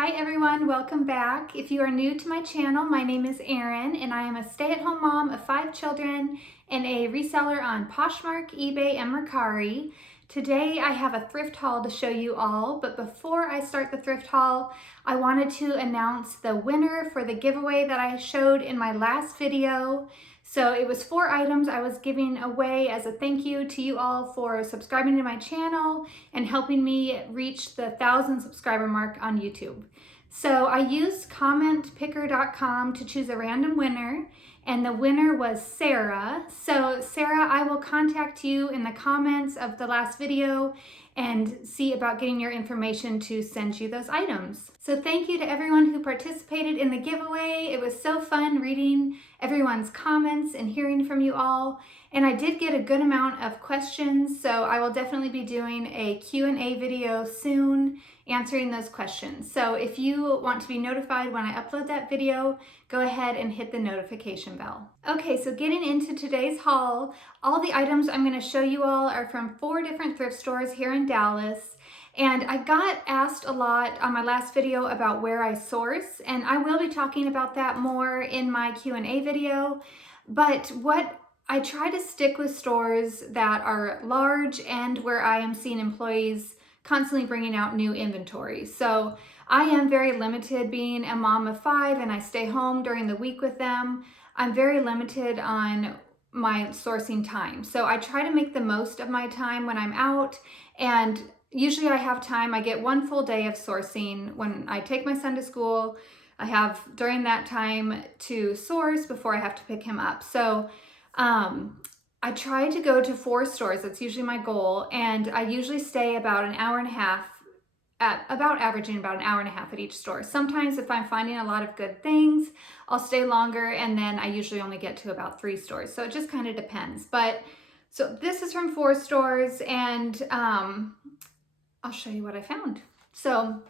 Hi everyone, welcome back. If you are new to my channel, my name is Erin and I am a stay-at-home mom of 5 children and a reseller on Poshmark, eBay, and Mercari. Today I have a thrift haul to show you all, but before I start the thrift haul, I wanted to announce the winner for the giveaway that I showed in my last video. So it was 4 items I was giving away as a thank you to you all for subscribing to my channel and helping me reach the 1,000 subscriber mark on YouTube. So I used commentpicker.com to choose a random winner, and the winner was Sarah. So Sarah, I will contact you in the comments of the last video and see about getting your information to send you those items. So thank you to everyone who participated in the giveaway. It was so fun reading everyone's comments and hearing from you all. And I did get a good amount of questions, so I will definitely be doing a Q&A video soon answering those questions. So if you want to be notified when I upload that video, go ahead and hit the notification bell. Okay, so getting into today's haul, all the items I'm going to show you all are from 4 different thrift stores here in Dallas. And I got asked a lot on my last video about where I source, and I will be talking about that more in my Q&A video. But I try to stick with stores that are large and where I am seeing employees constantly bringing out new inventory. So I am very limited being a mom of 5 and I stay home during the week with them. I'm very limited on my sourcing time. So I try to make the most of my time when I'm out, and usually I have time. I get 1 full day of sourcing when I take my son to school. I have during that time to source before I have to pick him up. So I try to go to 4 stores. That's usually my goal. And I usually stay about an hour and a half, averaging about an hour and a half at each store. Sometimes if I'm finding a lot of good things, I'll stay longer, and then I usually only get to about 3 stores. So it just kind of depends. But so this is from 4 stores, and I'll show you what I found. So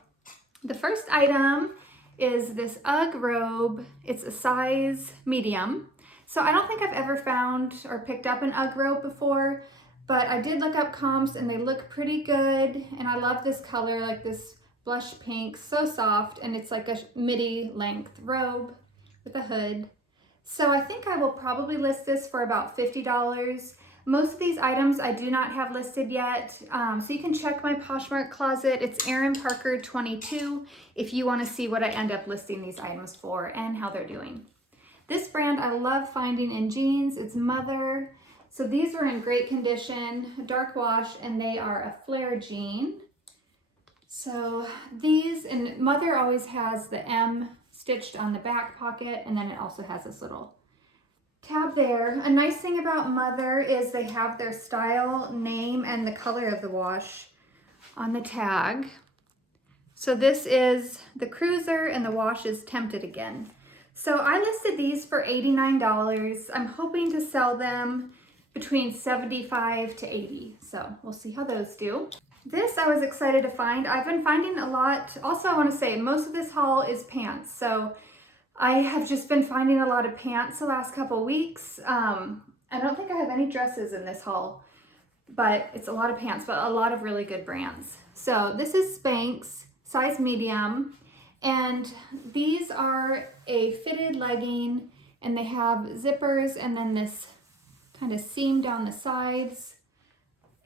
the first item is this UGG robe. It's a size medium. So I don't think I've ever found or picked up an UGG robe before, but I did look up comps and they look pretty good. And I love this color, like this blush pink, so soft. And it's like a midi length robe with a hood. So I think I will probably list this for about $50. Most of these items I do not have listed yet. So you can check my Poshmark Closet. It's Erin Parker 22 if you want to see what I end up listing these items for and how they're doing. This brand I love finding in jeans. It's Mother. So these are in great condition, dark wash, and they are a flare jean. So these, and Mother always has the M stitched on the back pocket, and then it also has this little tab there. A nice thing about Mother is they have their style, name, and the color of the wash on the tag. So this is the Cruiser and the wash is Tempted Again. So I listed these for $89. I'm hoping to sell them between $75 to $80. So we'll see how those do. This I was excited to find. I've been finding a lot. Also, I want to say most of this haul is pants. So I have just been finding a lot of pants the last couple weeks. I don't think I have any dresses in this haul, but it's a lot of pants, but a lot of really good brands. So this is Spanx, size medium. And these are a fitted legging, and they have zippers and then this kind of seam down the sides.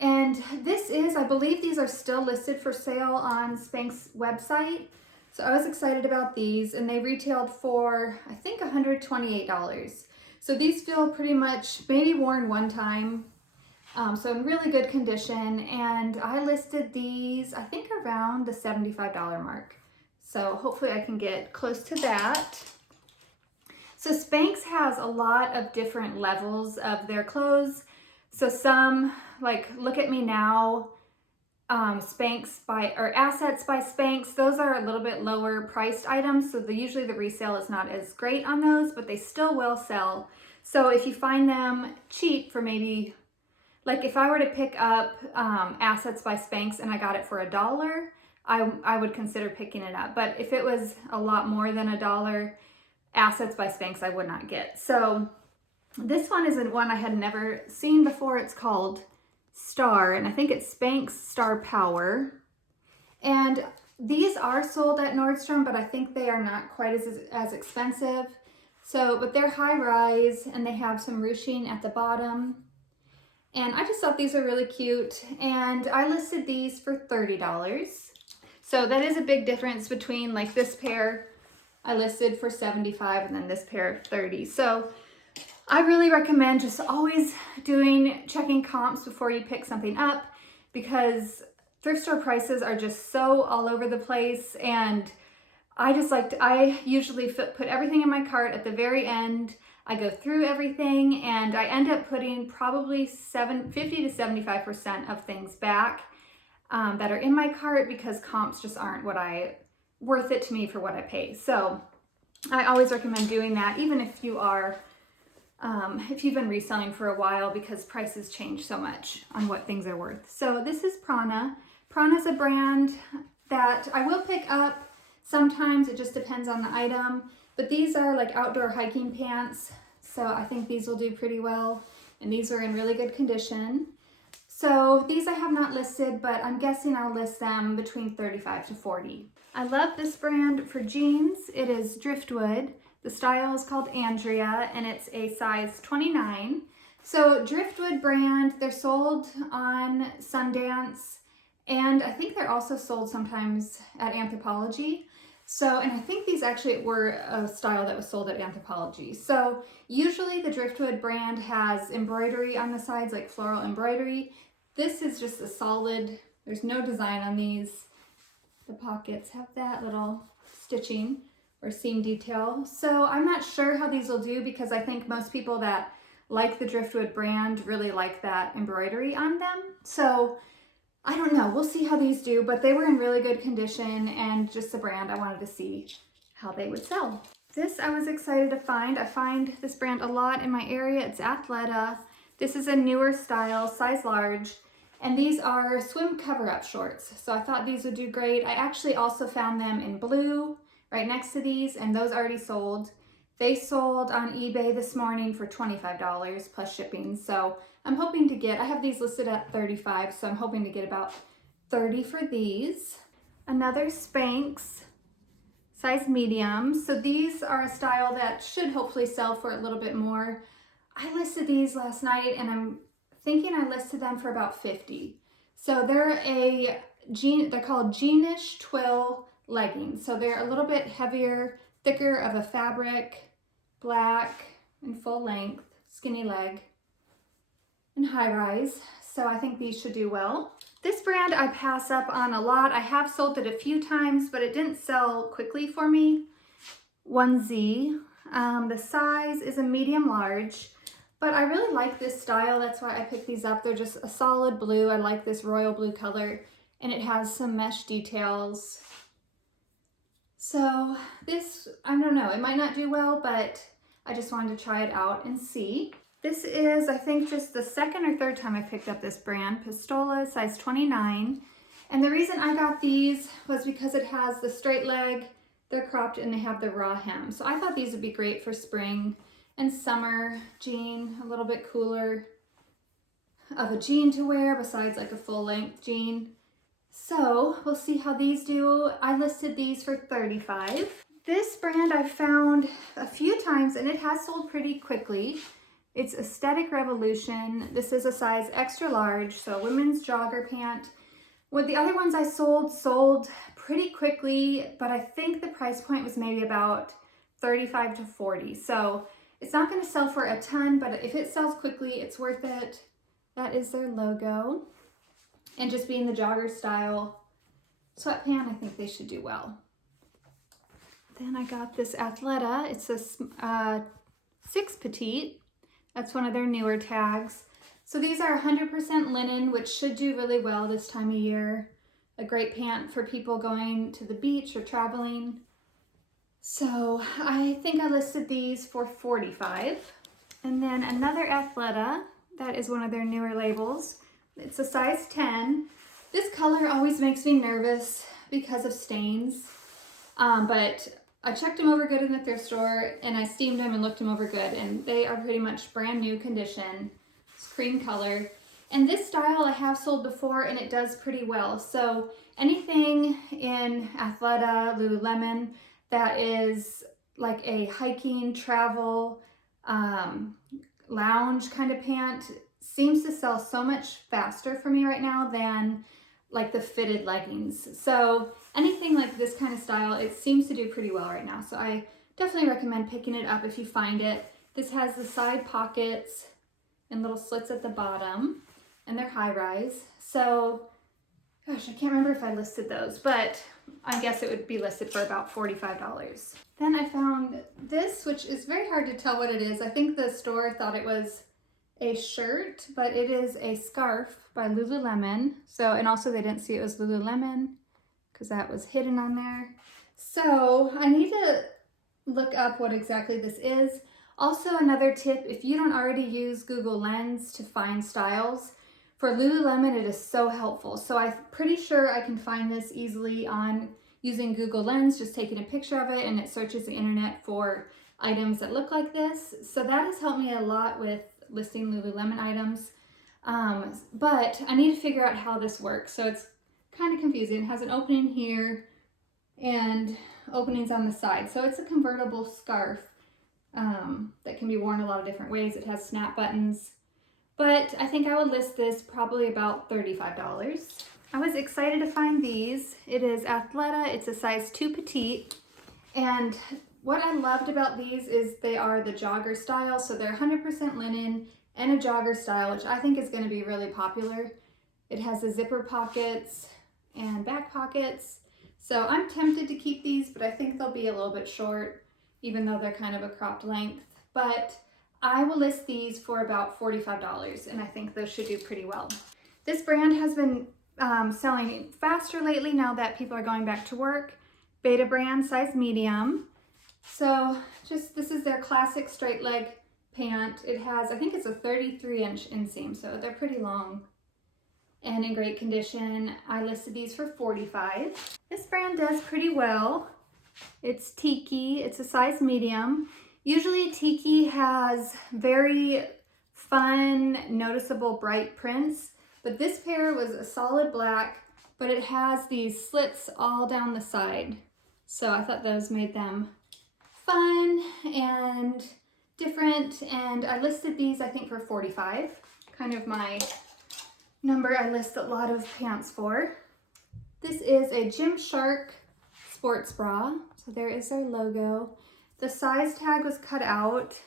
And this is, I believe these are still listed for sale on Spanx website. So I was excited about these, and they retailed for, I think, $128. So these feel pretty much maybe worn one time. So in really good condition. And I listed these, I think, around the $75 mark. So hopefully I can get close to that. So Spanx has a lot of different levels of their clothes. So some, like Look at Me Now, Spanx or Assets by Spanx, those are a little bit lower priced items. So usually the resale is not as great on those, but they still will sell. So if you find them cheap for maybe, like if I were to pick up Assets by Spanx and I got it for $1, I would consider picking it up. But if it was a lot more than $1, Assets by Spanx I would not get. So this one isn't one I had never seen before. It's called Star, and I think it's Spanx Star Power. And These are sold at Nordstrom, but I think they are not quite as expensive. So, but they're high rise and they have some ruching at the bottom. And I just thought these are really cute. And I listed these for $30. So that is a big difference between like this pair I listed for $75 and then this pair $30. So I really recommend just always checking comps before you pick something up, because thrift store prices are just so all over the place. And I usually put everything in my cart at the very end. I go through everything and I end up putting probably 50 to 75% of things back that are in my cart, because comps just aren't worth it to me for what I pay. So I always recommend doing that, even if you are if you've been reselling for a while, because prices change so much on what things are worth. So this is Prana. Prana is a brand that I will pick up sometimes. It just depends on the item. But these are like outdoor hiking pants. So I think these will do pretty well. And these are in really good condition. So these I have not listed, but I'm guessing I'll list them between $35 to $40. I love this brand for jeans. It is Driftwood. The style is called Andrea, and it's a size 29. So Driftwood brand, they're sold on Sundance, and I think they're also sold sometimes at Anthropologie. So, and I think these actually were a style that was sold at Anthropologie. So usually the Driftwood brand has embroidery on the sides, like floral embroidery. This is just a solid, there's no design on these. The pockets have that little stitching or seam detail. So I'm not sure how these will do, because I think most people that like the Driftwood brand really like that embroidery on them. So I don't know, we'll see how these do, but they were in really good condition, and just a brand I wanted to see how they would sell. This I was excited to find. I find this brand a lot in my area. It's Athleta. This is a newer style, size large, and these are swim cover-up shorts. So I thought these would do great. I actually also found them in blue right next to these, and those already sold. They sold on eBay this morning for $25 plus shipping. So I'm hoping to get, I have these listed at $35, so I'm hoping to get about $30 for these. Another Spanx, size medium. So these are a style that should hopefully sell for a little bit more. I listed these last night, and I'm thinking I listed them for about $50. So they're they're called jeanish twill leggings. So they're a little bit heavier, thicker of a fabric, black and full length, skinny leg, and high rise. So I think these should do well. This brand I pass up on a lot. I have sold it a few times, but it didn't sell quickly for me. 1Z. The size is a medium large, but I really like this style. That's why I picked these up. They're just a solid blue. I like this royal blue color, and it has some mesh details. So this, I don't know, it might not do well, but I just wanted to try it out and see. This is, I think, just the second or third time I picked up this brand, Pistola, size 29. And the reason I got these was because it has the straight leg, they're cropped, and they have the raw hem. So I thought these would be great for spring and summer jean, a little bit cooler of a jean to wear besides like a full length jean. So we'll see how these do. I listed these for $35. This brand I found a few times, and it has sold pretty quickly. It's Aesthetic Revolution. This is a size extra large, so women's jogger pant. With the other ones I sold pretty quickly, but I think the price point was maybe about $35 to $40. So it's not going to sell for a ton, but if it sells quickly, it's worth it. That is their logo. And just being the jogger style sweatpant, I think they should do well. Then I got this Athleta. It's a 6 petite. That's one of their newer tags. So these are 100% linen, which should do really well this time of year. A great pant for people going to the beach or traveling. So I think I listed these for $45. And then another Athleta, that is one of their newer labels. It's a size 10. This color always makes me nervous because of stains, but I checked them over good in the thrift store, and I steamed them and looked them over good, and they are pretty much brand new condition. It's cream color. And this style I have sold before and it does pretty well. So anything in Athleta, Lululemon that is like a hiking, travel, lounge kind of pant seems to sell so much faster for me right now than like the fitted leggings. So anything like this kind of style, it seems to do pretty well right now. So I definitely recommend picking it up if you find it. This has the side pockets and little slits at the bottom, and they're high rise. So, gosh, I can't remember if I listed those, but I guess it would be listed for about $45. Then I found this, which is very hard to tell what it is. I think the store thought it was a shirt, but it is a scarf by Lululemon. So, and also they didn't see it was Lululemon because that was hidden on there. So I need to look up what exactly this is. Also, another tip, if you don't already use Google Lens to find styles, for Lululemon it is so helpful. So I'm pretty sure I can find this easily on using Google Lens, just taking a picture of it, and it searches the internet for items that look like this. So that has helped me a lot with listing Lululemon items. But I need to figure out how this works. So it's kind of confusing. It has an opening here and openings on the side. So it's a convertible scarf that can be worn a lot of different ways. It has snap buttons, but I think I would list this probably about $35. I was excited to find these. It is Athleta. It's a size 2 petite, and what I loved about these is they are the jogger style, so they're 100% linen and a jogger style, which I think is going to be really popular. It has the zipper pockets and back pockets, so I'm tempted to keep these, but I think they'll be a little bit short, even though they're kind of a cropped length. But I will list these for about $45, and I think those should do pretty well. This brand has been selling faster lately now that people are going back to work. Beta brand, size medium. So just, this is their classic straight leg pant. It has, I think it's a 33-inch inseam, so they're pretty long and in great condition. I listed these for $45. This brand does pretty well. It's Tiki. It's a size medium. Usually Tiki has very fun, noticeable, bright prints, but this pair was a solid black, but it has these slits all down the side. So I thought those made them fun and different, and I listed these I think for $45, kind of my number I list a lot of pants for. This is a Gymshark sports bra, so there is their logo. The size tag was cut out,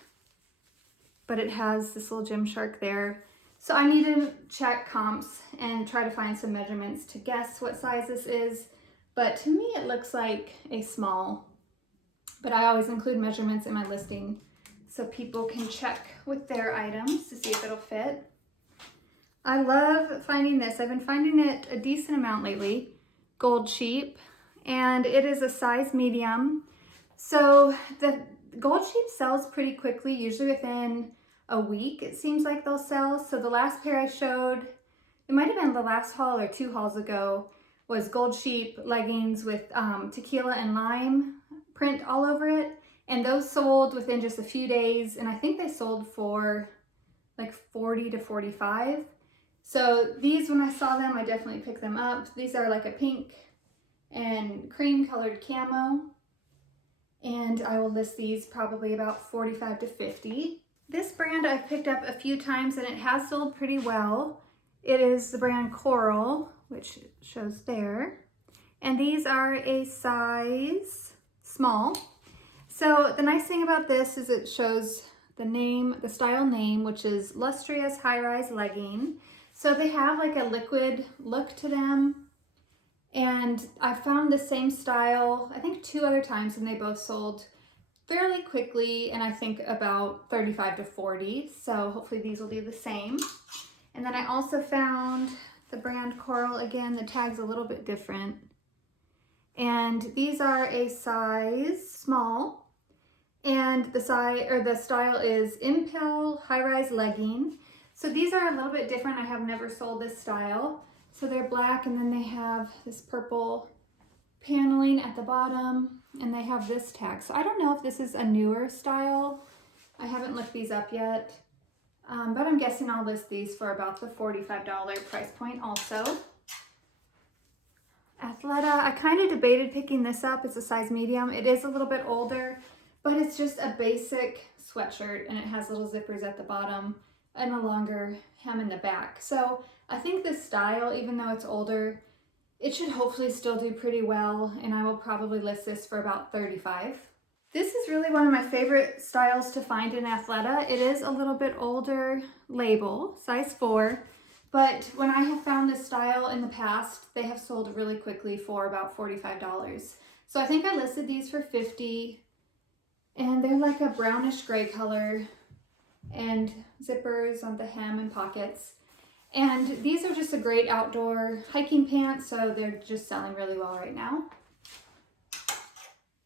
but it has this little Gymshark there. So I need to check comps and try to find some measurements to guess what size this is, but to me it looks like a small, but I always include measurements in my listing so people can check with their items to see if it'll fit. I love finding this. I've been finding it a decent amount lately. Gold Sheep, and it is a size medium. So the Gold Sheep sells pretty quickly, usually within a week it seems like they'll sell. So the last pair I showed, it might have been the last haul or 2 hauls ago, was Gold Sheep leggings with tequila and lime print all over it, and those sold within just a few days, and I think they sold for like 40 to 45. So these, when I saw them, I definitely picked them up. These are like a pink and cream colored camo, and I will list these probably about $45 to $50. This brand I've picked up a few times and it has sold pretty well. It is the brand Coral, which shows there, and these are a size small. So the nice thing about this is it shows the name, the style name, which is Lustrous High-Rise Legging. So they have like a liquid look to them, and I found the same style I think 2 other times, and they both sold fairly quickly, and I think about $35 to $40. So hopefully these will do the same. And then I also found the brand Coral. Again, the tag's a little bit different, and these are a size small, and the style is Impel High-Rise Legging. So these are a little bit different. I have never sold this style. So they're black, and then they have this purple paneling at the bottom, and they have this tag. So I don't know if this is a newer style. I haven't looked these up yet. but I'm guessing I'll list these for about the $45 price point also. Athleta, I kind of debated picking this up. It's a size medium. It is a little bit older, but it's just a basic sweatshirt and it has little zippers at the bottom and a longer hem in the back. So I think this style, even though it's older, it should hopefully still do pretty well, and I will probably list this for about $35. This is really one of my favorite styles to find in Athleta. It is a little bit older label, size 4, but when I have found this style in the past, they have sold really quickly for about $45. So I think I listed these for $50, and they're like a brownish gray color and zippers on the hem and pockets. And these are just a great outdoor hiking pants, so they're just selling really well right now.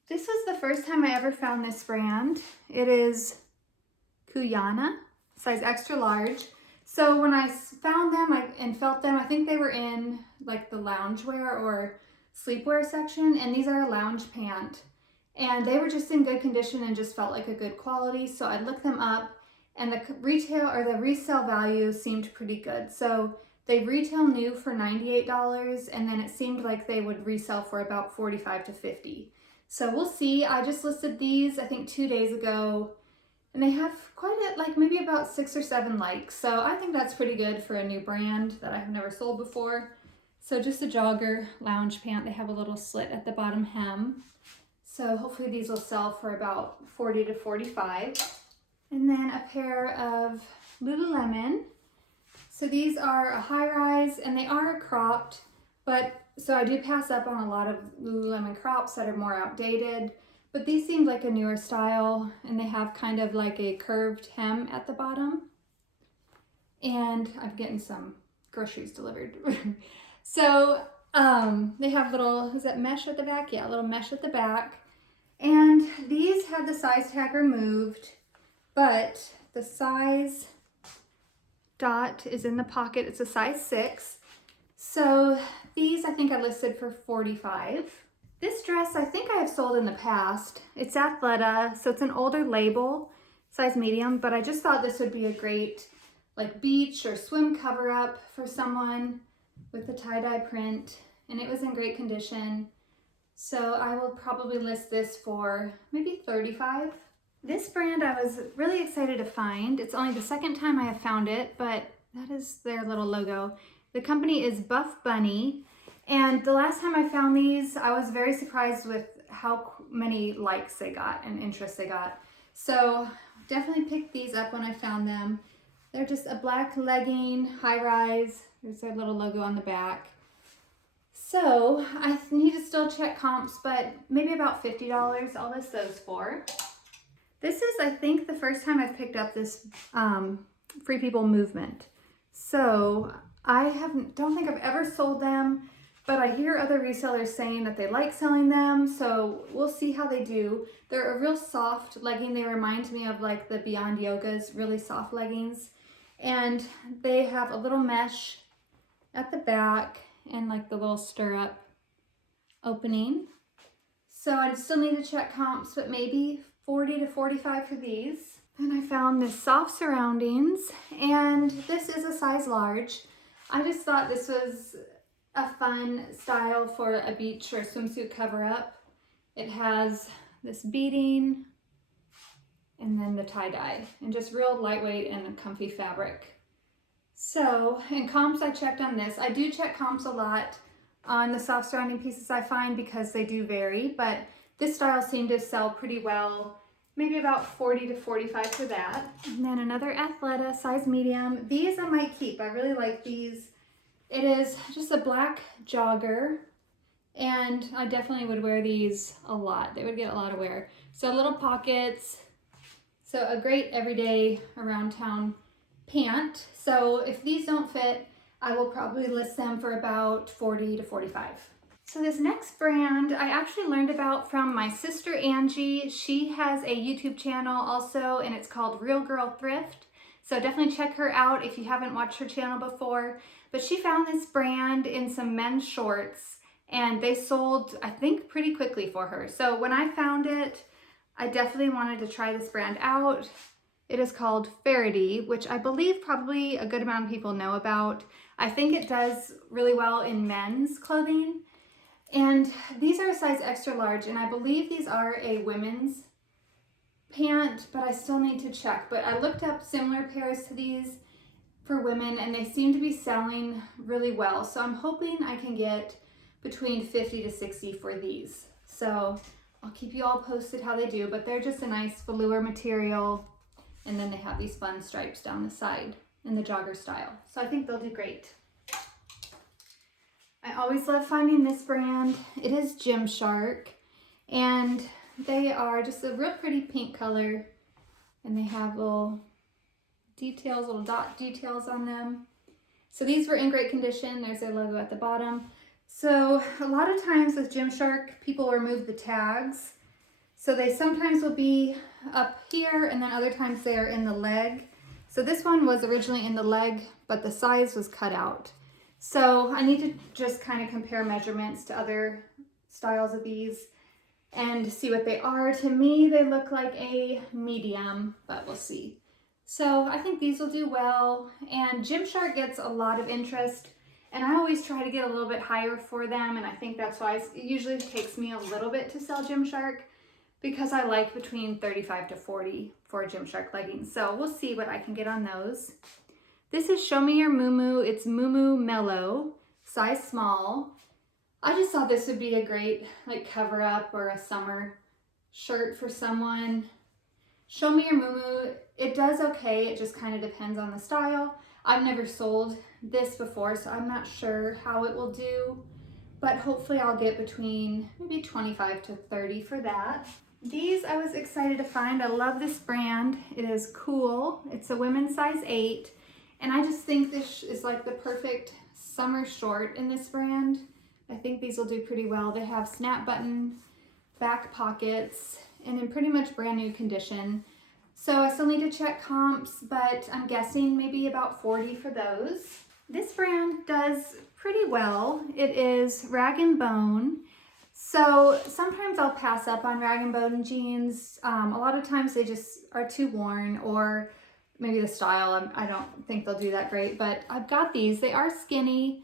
This was the first time I ever found this brand. It is Kuyana, size extra large. So when I found them and felt them, I think they were in like the loungewear or sleepwear section, and these are a lounge pant. And they were just in good condition and just felt like a good quality, so I looked them up. And the retail or the resale value seemed pretty good. So they retail new for $98, and then it seemed like they would resell for about $45 to $50. So we'll see. I just listed these, I think 2 days ago, and they have quite a, like maybe about 6 or 7 likes. So I think that's pretty good for a new brand that I have never sold before. So just a jogger lounge pant. They have a little slit at the bottom hem. So hopefully these will sell for about $40 to $45. And then a pair of Lululemon. So these are a high rise and they are cropped, but so I do pass up on a lot of Lululemon crops that are more outdated, but these seemed like a newer style, and they have kind of like a curved hem at the bottom. And I'm getting some groceries delivered. So they have little, is that mesh at the back? Yeah, a little mesh at the back. And these had the size tag removed, but the size dot is in the pocket. It's a size 6. So these I think I listed for $45. This dress I think I have sold in the past. It's Athleta, so it's an older label, size medium, but I just thought this would be a great like beach or swim cover up for someone with the tie-dye print, and it was in great condition. So I will probably list this for maybe $35. This brand I was really excited to find. It's only the second time I have found it, but that is their little logo. The company is Buff Bunny, and the last time I found these, I was very surprised with how many likes they got and interest they got. So definitely picked these up when I found them. They're just a black legging, high rise. There's their little logo on the back. So I need to still check comps, but maybe about $50 I'll list those for. This is, I think, the first time I've picked up this Free People movement. So I don't think I've ever sold them, but I hear other resellers saying that they like selling them, so we'll see how they do. They're a real soft legging. They remind me of like the Beyond Yoga's really soft leggings. And they have a little mesh at the back and like the little stirrup opening. So I still need to check comps, but maybe $40 to $45 for these. Then I found this soft surroundings, and this is a size large. I just thought this was a fun style for a beach or swimsuit cover up. It has this beading and then the tie-dye, and just real lightweight and comfy fabric. So, and comps I checked on this. I do check comps a lot on the soft surrounding pieces I find because they do vary, but this style seemed to sell pretty well. Maybe about $40 to $45 for that. And then another Athleta, size medium. These I might keep. I really like these. It is just a black jogger, and I definitely would wear these a lot. They would get a lot of wear. So little pockets. So a great everyday around town pant. So if these don't fit, I will probably list them for about $40 to $45. So this next brand I actually learned about from my sister Angie. She has a YouTube channel also, and it's called Real Girl Thrift. So definitely check her out if you haven't watched her channel before. But she found this brand in some men's shorts, and they sold, I think, pretty quickly for her. So when I found it, I definitely wanted to try this brand out. It is called Faraday, which I believe probably a good amount of people know about. I think it does really well in men's clothing. And these are a size extra large, and I believe these are a women's pant, but I still need to check. But I looked up similar pairs to these for women, and they seem to be selling really well. So I'm hoping I can get between 50 to 60 for these. So I'll keep you all posted how they do, but they're just a nice velour material. And then they have these fun stripes down the side in the jogger style. So I think they'll do great. I always love finding this brand. It is Gymshark, and they are just a real pretty pink color, and they have little details, little dot details on them. So these were in great condition. There's their logo at the bottom. So a lot of times with Gymshark, people remove the tags. So they sometimes will be up here, and then other times they are in the leg. So this one was originally in the leg, but the size was cut out. So I need to just kind of compare measurements to other styles of these and see what they are. To me, they look like a medium, but we'll see. So I think these will do well, and Gymshark gets a lot of interest, and I always try to get a little bit higher for them, and I think that's why it usually takes me a little bit to sell Gymshark, because I like between 35 to 40 for Gymshark leggings. So we'll see what I can get on those. This is Show Me Your Moo. It's Moo Mellow, size small. I just thought this would be a great like cover up or a summer shirt for someone. Show Me Your Moo. It does okay. It just kind of depends on the style. I've never sold this before, so I'm not sure how it will do, but hopefully I'll get between maybe 25 to 30 for that. These I was excited to find. I love this brand. It is cool. It's a women's size 8. And I just think this is like the perfect summer short in this brand. I think these will do pretty well. They have snap button back pockets and in pretty much brand new condition. So I still need to check comps, but I'm guessing maybe about 40 for those. This brand does pretty well. It is Rag & Bone. So sometimes I'll pass up on Rag & Bone jeans. A lot of times they just are too worn, or maybe the style, I don't think they'll do that great, but I've got these. They are skinny,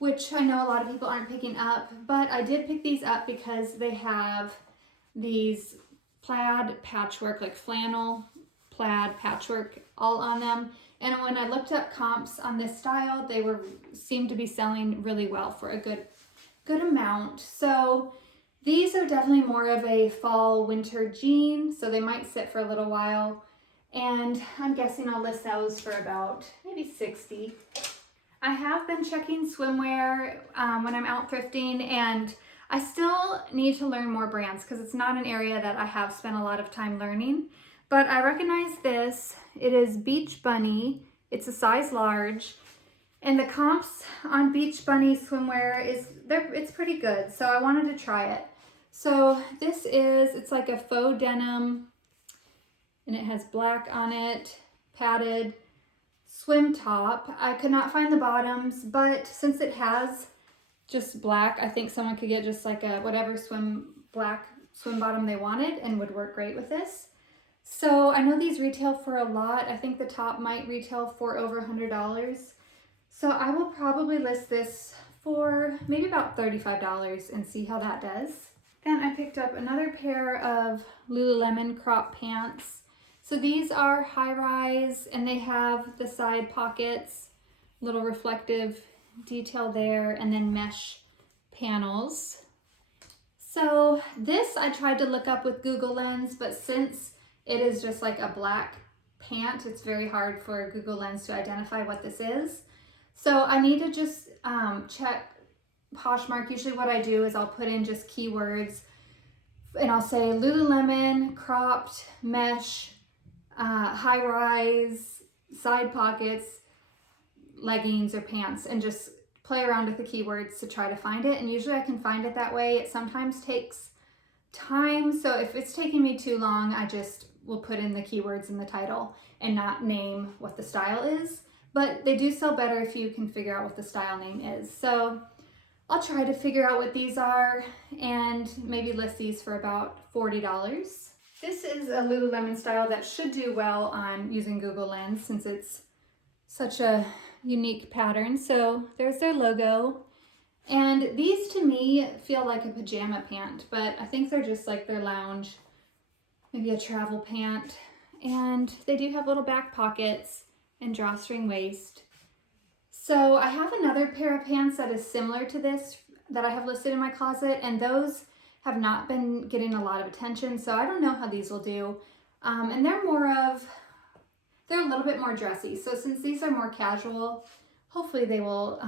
which I know a lot of people aren't picking up, but I did pick these up because they have these plaid patchwork, like flannel plaid patchwork all on them. And when I looked up comps on this style, they seemed to be selling really well for a good amount. So these are definitely more of a fall winter jean, so they might sit for a little while. And I'm guessing I'll list those for about maybe 60. I have been checking swimwear when I'm out thrifting, and I still need to learn more brands because it's not an area that I have spent a lot of time learning. But I recognize this. It is Beach Bunny. It's a size large. And the comps on Beach Bunny swimwear it's pretty good. So I wanted to try it. So it's like a faux denim, and it has black on it, padded swim top. I could not find the bottoms, but since it has just black, I think someone could get just like a whatever black swim bottom they wanted and would work great with this. So I know these retail for a lot. I think the top might retail for over $100. So I will probably list this for maybe about $35 and see how that does. Then I picked up another pair of Lululemon crop pants. So these are high rise, and they have the side pockets, little reflective detail there, and then mesh panels. So this I tried to look up with Google Lens, but since it is just like a black pant, it's very hard for Google Lens to identify what this is. So I need to just check Poshmark. Usually what I do is I'll put in just keywords, and I'll say Lululemon, cropped, mesh, high rise, side pockets, leggings or pants, and just play around with the keywords to try to find it. And usually I can find it that way. It sometimes takes time. So if it's taking me too long, I just will put in the keywords in the title and not name what the style is. But they do sell better if you can figure out what the style name is. So I'll try to figure out what these are and maybe list these for about $40. This is a Lululemon style that should do well on using Google Lens since it's such a unique pattern. So there's their logo. And these to me feel like a pajama pant, but I think they're just like their lounge, maybe a travel pant. And they do have little back pockets and drawstring waist. So I have another pair of pants that is similar to this that I have listed in my closet, and those have not been getting a lot of attention, so I don't know how these will do. And they're a little bit more dressy. So since these are more casual, hopefully they will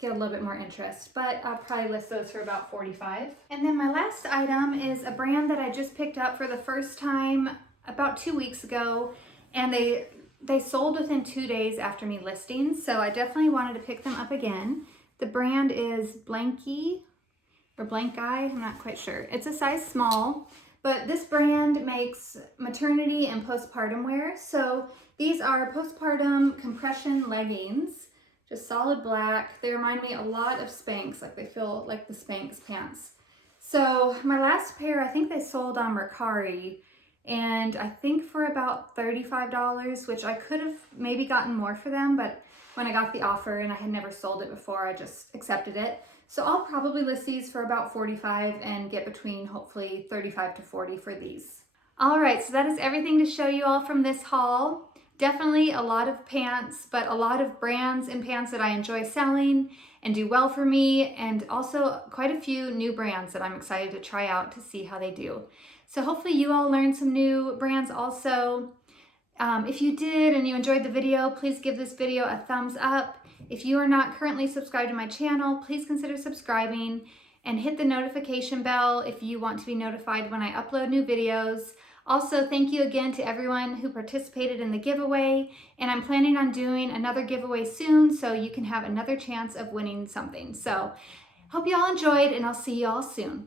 get a little bit more interest, but I'll probably list those for about $45. And then my last item is a brand that I just picked up for the first time about 2 weeks ago, and they sold within 2 days after me listing, so I definitely wanted to pick them up again. The brand is Blanky or Blank Eye, I'm not quite sure. It's a size small, but this brand makes maternity and postpartum wear. So these are postpartum compression leggings, just solid black. They remind me a lot of Spanx, like they feel like the Spanx pants. So my last pair, I think they sold on Mercari, and I think for about $35, which I could have maybe gotten more for them, but when I got the offer and I had never sold it before, I just accepted it. So I'll probably list these for about $45 and get between hopefully $35 to $40 for these. All right, so that is everything to show you all from this haul. Definitely a lot of pants, but a lot of brands and pants that I enjoy selling and do well for me, and also quite a few new brands that I'm excited to try out to see how they do. So hopefully you all learned some new brands also. If you did and you enjoyed the video, please give this video a thumbs up. If you are not currently subscribed to my channel, please consider subscribing and hit the notification bell if you want to be notified when I upload new videos. Also, thank you again to everyone who participated in the giveaway, and I'm planning on doing another giveaway soon so you can have another chance of winning something. So, hope you all enjoyed, and I'll see you all soon.